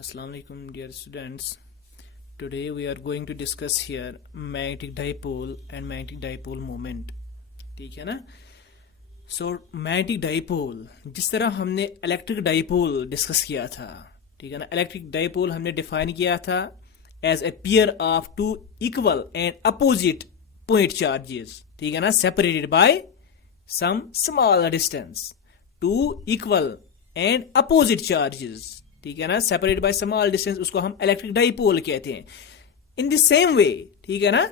Assalamu alaikum dear students. Today we are going to discuss here magnetic dipole and magnetic dipole moment. ठीक है ना. So magnetic dipole जिस तरह हमने electric dipole discuss किया था, ठीक है ना. electric dipole हमने डिफाइन किया था as a pair of two equal and opposite point charges, ठीक है ना, separated by some small distance. Two equal and opposite charges, ठीक है ना, सेपरेटेड बाय स्मॉल डिस्टेंस, उसको हम इलेक्ट्रिक डाइपोल कहते हैं. इन द सेम वे, ठीक है ना,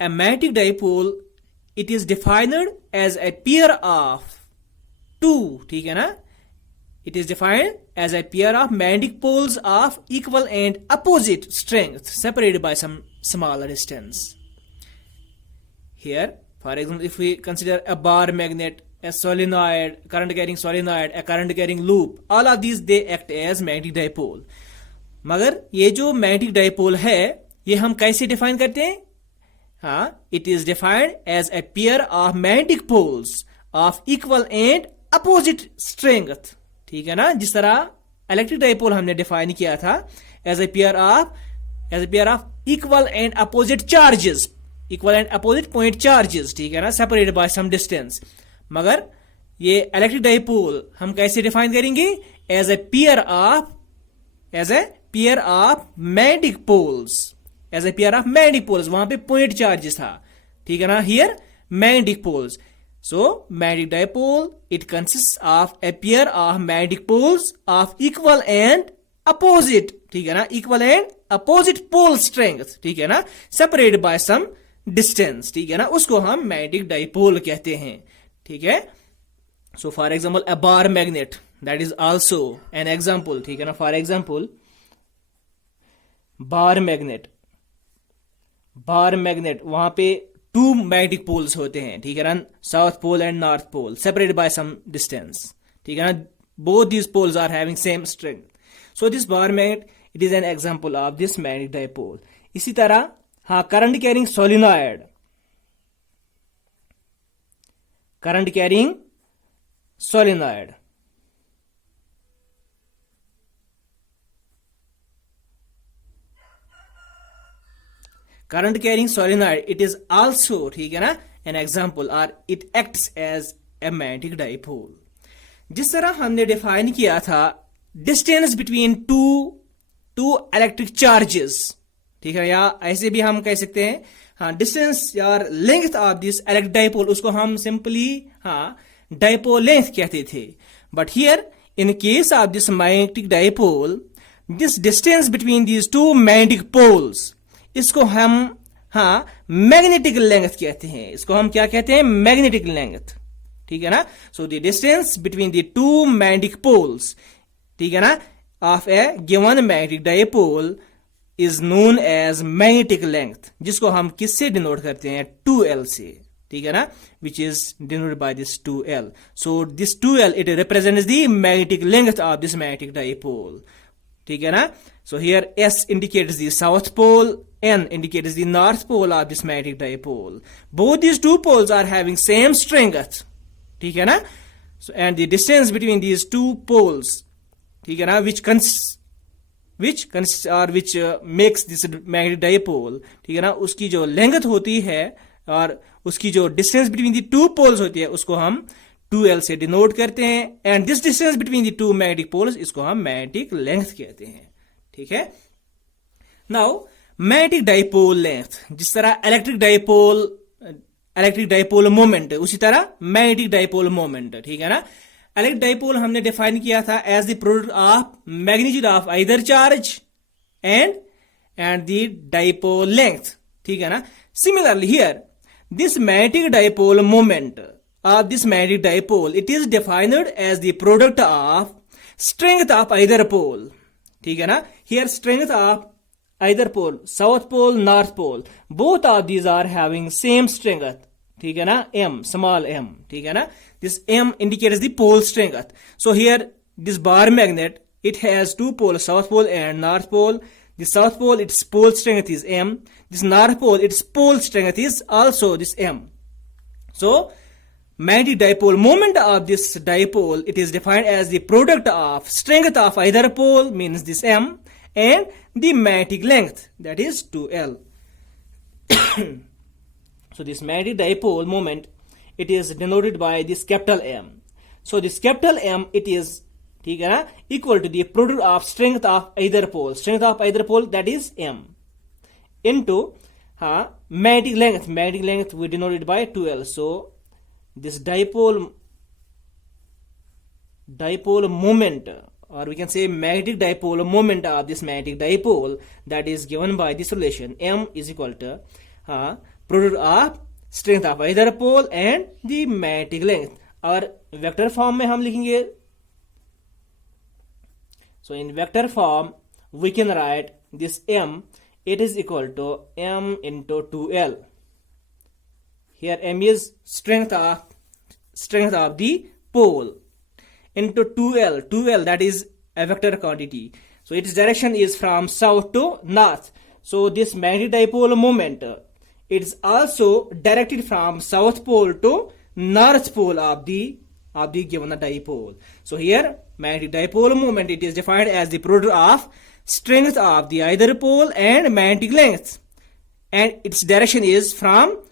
a magnetic dipole it is defined as a pair of two, ठीक है ना, it is defined as a pair of magnetic poles of equal and opposite strength separated by some small distance. Here, for example, if we consider a bar magnet, a solenoid, current carrying solenoid, a current carrying loop, all of these they act as magnetic dipole. मगर ये जो magnetic dipole है ये हम कैसे define करते हैं? हाँ, it is defined as a pair of magnetic poles of equal and opposite strength. ठीक है ना, जिस तरह इलेक्ट्रिक डाइपोल हमने डिफाइन किया था as a pair of equal and opposite charges, equal and opposite point charges, ठीक है ना, सेपरेटेड बाय सम डिस्टेंस. मगर ये इलेक्ट्रिक डाइपोल हम कैसे डिफाइन करेंगे? As a pair of magnetic poles, वहां पे पॉइंट चार्जेस था, ठीक है ना. Here magnetic poles. So magnetic dipole it consist of a pair of magnetic poles of equal and opposite, ठीक है ना, equal and opposite pole strength, ठीक है ना, सेपरेटेड बाय सम डिस्टेंस, ठीक है ना, उसको हम मैग्नेटिक डाइपोल कहते हैं. ठीक है. So for example a bar magnet, that is also an example, ठीक है ना. फॉर एग्जांपल बार मैग्नेट वहां पे टू मैग्नेटिक पोल्स होते हैं, ठीक है ना, south pole and north pole separated by some distance, ठीक है ना. Both these poles are having same strength. So this bar magnet it is an example of this magnetic dipole. इसी तरह हाँ, current carrying solenoid, current carrying solenoid, it is also, ठीक है ना, an example और it acts as a magnetic dipole. जिस तरह हमने डिफाइन किया था distance between two electric charges, ठीक है, या ऐसे भी हम कह सकते हैं हाँ, डिस्टेंस या length of this electric dipole, उसको हम सिंपली हाँ डाइपोल लेंथ कहते थे. But here in case of this magnetic dipole, this distance between these two magnetic poles, इसको हम हाँ मैग्नेटिक लेंथ कहते हैं. इसको हम क्या कहते हैं? मैग्नेटिक लेंथ, ठीक है ना. So the distance between the two magnetic poles, ठीक है ना, of a given magnetic dipole is known as magnetic length, जिसको हम किससे डिनोट करते हैं? 2L से, ठीक है ना, which is denoted by this 2L. So this 2L it represents the magnetic length of this magnetic dipole, ठीक है ना. So here S indicates the south pole, N indicates the north pole of this magnetic dipole. Both these two poles are having same strength, ठीक है ना. So and the distance between these two poles, ठीक है ना, which makes this magnetic dipole, ठीक है ना, उसकी जो लेंथ होती है और उसकी जो distance between the two poles होती है उसको हम 2L से डिनोट करते हैं. And this distance between the two magnetic poles, इसको हम मैग्नेटिक लेंथ कहते हैं. ठीक है. नाउ मैग्नेटिक डाइपोल लेंथ, जिस तरह इलेक्ट्रिक डाइपोल मोमेंट, उसी तरह मैग्नेटिक डाइपोल मोमेंट, ठीक है ना. इलेक्ट्रिक डाइपोल हमने डिफाइन किया था as the product of magnitude of either charge and the dipole length, ठीक है ना. Similarly here this magnetic dipole moment of this magnetic dipole it is defined as the product of strength of either pole, ठीक है ना. Here strength of either pole, south pole, north pole, both of these are having same strength, ठीक है ना, m, small m, ठीक है ना. This m indicates the pole strength. So here this bar magnet it has two poles, south pole and north pole. The south pole its pole strength is m. This north pole its pole strength is also this m. So magnetic dipole moment of this dipole, it is defined as the product of strength of either pole, means this M, and the magnetic length, that is 2L. So this magnetic dipole moment, it is denoted by this capital M. So this capital M, it is equal to the product of strength of either pole. Strength of either pole, that is M, into magnetic length. Magnetic length we denoted by 2L. So this dipole moment, or we can say magnetic dipole moment of this magnetic dipole, that is given by this relation. M is equal to product of strength of either pole and the magnetic length. और vector form में हम लिखेंगे. So in vector form we can write this M, it is equal to M into 2L. Here M is strength of the pole into 2L. 2L, that is a vector quantity. So its direction is from south to north. So this magnetic dipole moment, it is also directed from south pole to north pole of the given dipole. So here magnetic dipole moment, it is defined as the product of strength of the either pole and magnetic length, and its direction is from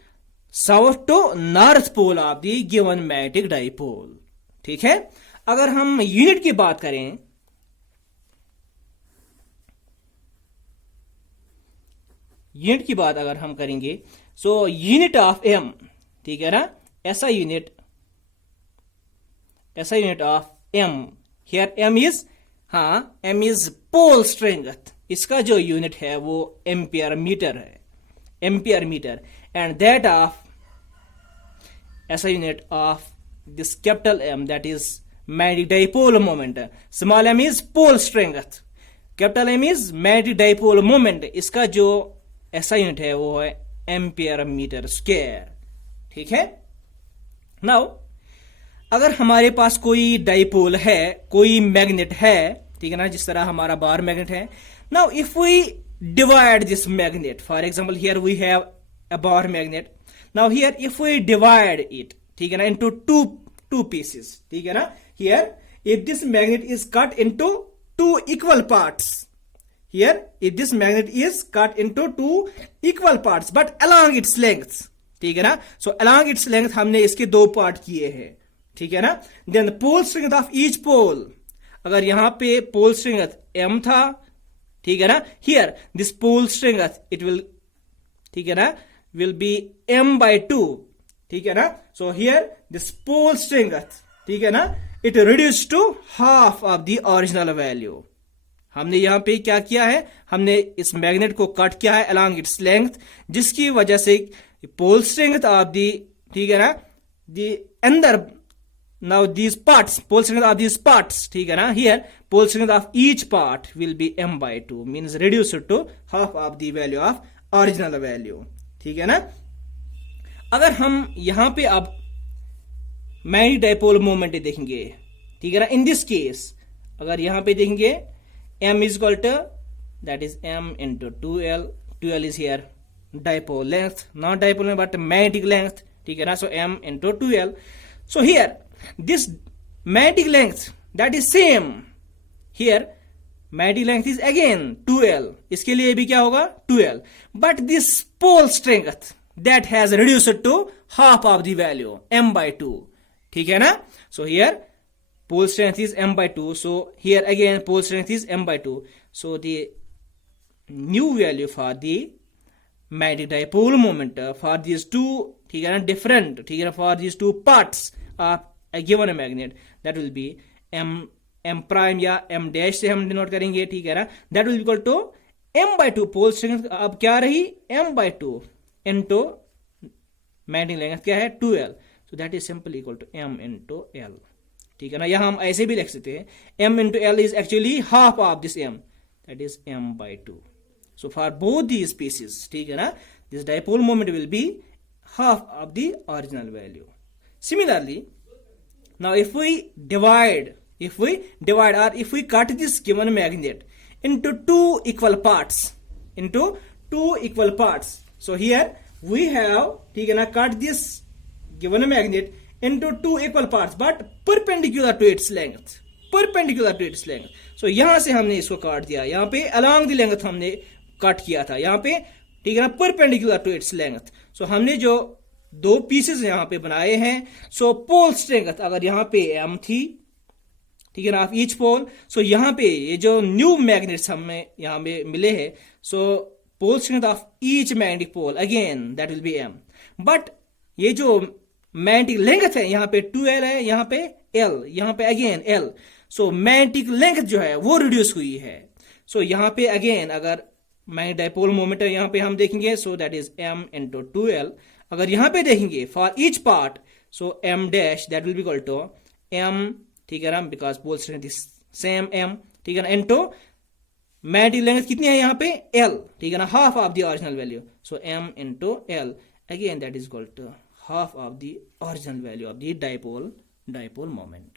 south to north pole of the given magnetic dipole. ठीक है. अगर हम unit की बात करें, unit की बात अगर हम करेंगे, सो यूनिट ऑफ एम, ठीक है ना, ऐसा unit of m. Here m is pole strength. इसका जो यूनिट है वो एम्पियर मीटर है, ampere metre. And that of ऐसा unit of this capital M, that is magnetic dipole moment. Small m is pole strength, capital M is magnetic dipole moment. इसका जो ऐसा unit है वो है एम्पियर मीटर स्क्वायर. ठीक है. नाउ अगर हमारे पास कोई डाइपोल है, कोई मैग्नेट है, ठीक है ना, जिस तरह हमारा बार मैग्नेट है. Now if we divide this magnet, for example here we have a bar magnet. Now here if we divide it, ठीक है ना, इनटू टू पीसेस, ठीक है ना. Here if this magnet is cut into two equal parts, here if this magnet is cut into two equal parts but along its length, ठीक है ना. so along its length हमने इसके दो part किए हैं, ठीक है ना. then the pole strength of each pole, अगर यहां पे pole strength m था, ठीक है ना, here this pole strength it will, ठीक है ना, will be m by 2, ठीक है ना. so here this pole strength, ठीक है ना, it reduced to half of the original value. हमने यहां पे क्या किया है, हमने इस मैग्नेट को कट किया है along its length, जिसकी वजह से पोल स्ट्रेंथ ऑफ दी, ठीक है ना, दी अंदर now these parts, pole strength of these parts, ठीक है ना. Here pole strength of each part will be m by 2, means reduced to half of the value of original value. ठीक है ना. अगर हम यहां पे अब मैग्नेटिक डाइपोल मोमेंट देखेंगे, ठीक है ना, इन दिस केस अगर यहां पे देखेंगे m is equal to, that is m into 2l. 2l is here dipole length, not dipole length but magnetic length, ठीक है ना. so m into 2l. so here this magnetic length, that is same. here magnetic length is again 2l, इसके लिए भी क्या होगा 2l, but this pole strength that has reduced to half of the value m by 2, ठीक है ना. so here pole strength is m by 2, so here again pole strength is m by 2. so the new value for the magnetic dipole moment for these two, ठीक है ना, different, ठीक है ना, for these two parts of a given magnet, that will be m prime या m dash से हम denote करेंगे, ठीक है ना. that will be equal to m by 2. pole strength अब क्या रही m by 2 into magnetic length क्या है 2l, so that is simply equal to m into l. ठीक है ना. यहां हम ऐसे भी लिख सकते हैं m into l is actually half of this m, that is m by 2. so for both these pieces, ठीक है ना, this dipole moment will be half of the original value. similarly now if we divide or if we cut this given magnet into two equal parts, so here we have, ठीक है ना, cut this given magnet into two equal parts but perpendicular to its length, perpendicular to its length. So यहां से हमने इसको काट दिया, यहाँ पे along the length हमने कट किया था, यहाँ पे ठीक है ना, perpendicular to its length. So हमने जो दो पीसेस यहाँ पे बनाए हैं, so pole strength अगर यहाँ पे m थी, ठीक है ना, ऑफ ईच पोल, सो यहाँ पे ये जो न्यू मैग्नेट्स हमें यहाँ पे मिले हैं, so pole strength of each magnetic pole again that will be m. But ये जो मैग्नेटिक लेंथ है यहाँ पे 2l है, यहाँ पे l, यहाँ पे again l. So magnetic length जो है वो रिड्यूस हुई है. सो यहाँ पे अगेन अगर मैग्नेटिक डाइपोल मोमेंट है यहाँ पे हम देखेंगे, so that is m into 2l. अगर यहाँ पे देखेंगे for each part, so m dash that will be equal to m, ठीक है ना, because pole strength is same m, ठीक है ना, इनटू मैग्नेटिक लेंथ कितनी है यहाँ पे l, ठीक है ना, half of the original value. So m into l again that is equal to half of the original value of the dipole moment.